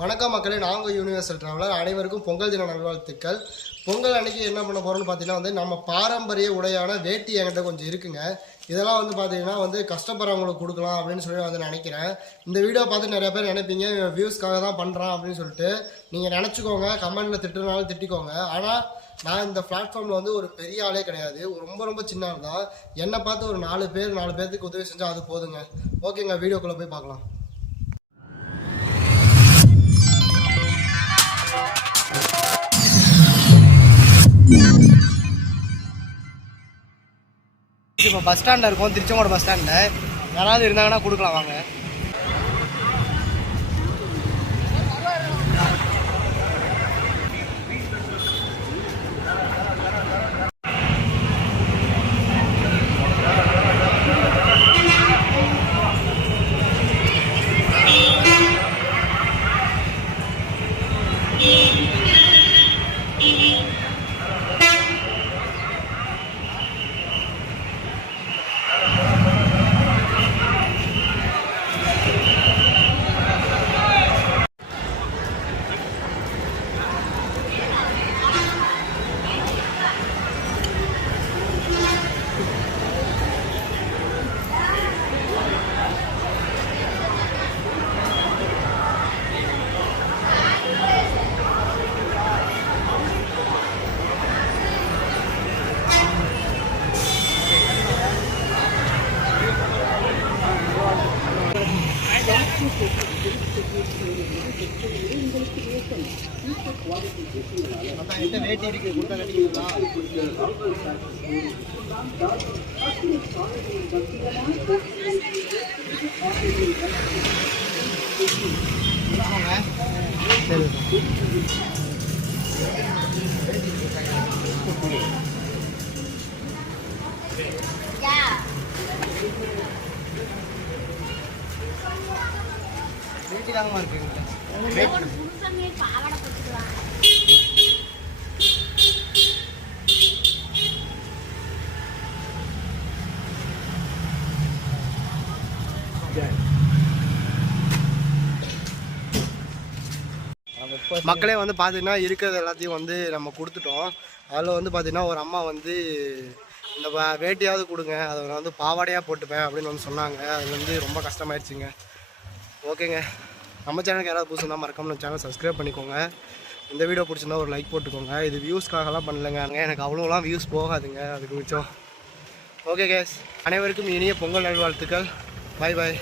வணக்கம் மக்களே, நாங்கள் யூனிவர்சல் டிராவலர். அனைவருக்கும் பொங்கல் தின நல்வாழ்த்துக்கள். பொங்கல் அன்னைக்கு என்ன பண்ண போகிறோம்னு பார்த்தீங்கன்னா நம்ம பாரம்பரிய உடையான வேட்டி என்கிட்ட கொஞ்சம் இருக்குங்க. இதெல்லாம் பார்த்தீங்கன்னா கஷ்டப்படுறவங்களுக்கு கொடுக்கலாம் அப்படின்னு சொல்லி நினைக்கிறேன். இந்த வீடியோ பார்த்து நிறைய பேர் நினைப்பீங்க வியூஸ்க்காக தான் பண்ணுறான் அப்படின்னு சொல்லிட்டு. நீங்கள் நினச்சிக்கோங்க, கமெண்ட்டில் திட்டுனாலும் திட்டிக்கோங்க. ஆனால் நான் இந்த பிளாட்ஃபார்மில் ஒரு பெரிய ஆளே கிடையாது, ரொம்ப ரொம்ப சின்ன ஆள் தான். என்னை பார்த்து ஒரு 4 பேர்த்துக்கு உதவி செஞ்சால் அது போதுங்க. ஓகேங்க, வீடியோக்குள்ளே போய் பார்க்கலாம். இப்போ பஸ் ஸ்டாண்டில் இருக்கும், திருச்செங்கோடு பஸ் ஸ்டாண்டில். யாராவது இருந்தாங்கன்னா கொடுக்கலாம் வாங்க. வேட்டி இருக்கு, கொடுத்தா கட்டிக்கிறீங்களா? வேட்டி தாங்கம்மா இருக்குங்க. மக்களே பார்த்தீங்கன்னா இருக்கிறது எல்லாத்தையும் நம்ம கொடுத்துட்டோம். அதில் பார்த்தீங்கன்னா ஒரு அம்மா இந்த வேட்டியாவது கொடுங்க, அதை நான் பாவாடையாக போட்டுப்பேன் அப்படின்னு சொன்னாங்க. அது ரொம்ப கஷ்டமாயிடுச்சுங்க. ஓகேங்க, நம்ம சேனலுக்கு யாராவது புதுசுனா மறக்காம நம்ம சேனல் சப்ஸ்கிரைப் பண்ணிக்கோங்க. இந்த வீடியோ பிடிச்சிருந்தா ஒரு லைக் போட்டுக்கோங்க. இது வியூஸ்க்காகலாம் பண்ணலைங்க, எனக்கு அவ்வளோலாம் வியூஸ் போகாதுங்க, அதுக்கு மிச்சம். ஓகே கேஸ், அனைவருக்கும் இனிய பொங்கல் நல்வாழ்த்துக்கள். பாய் பாய்.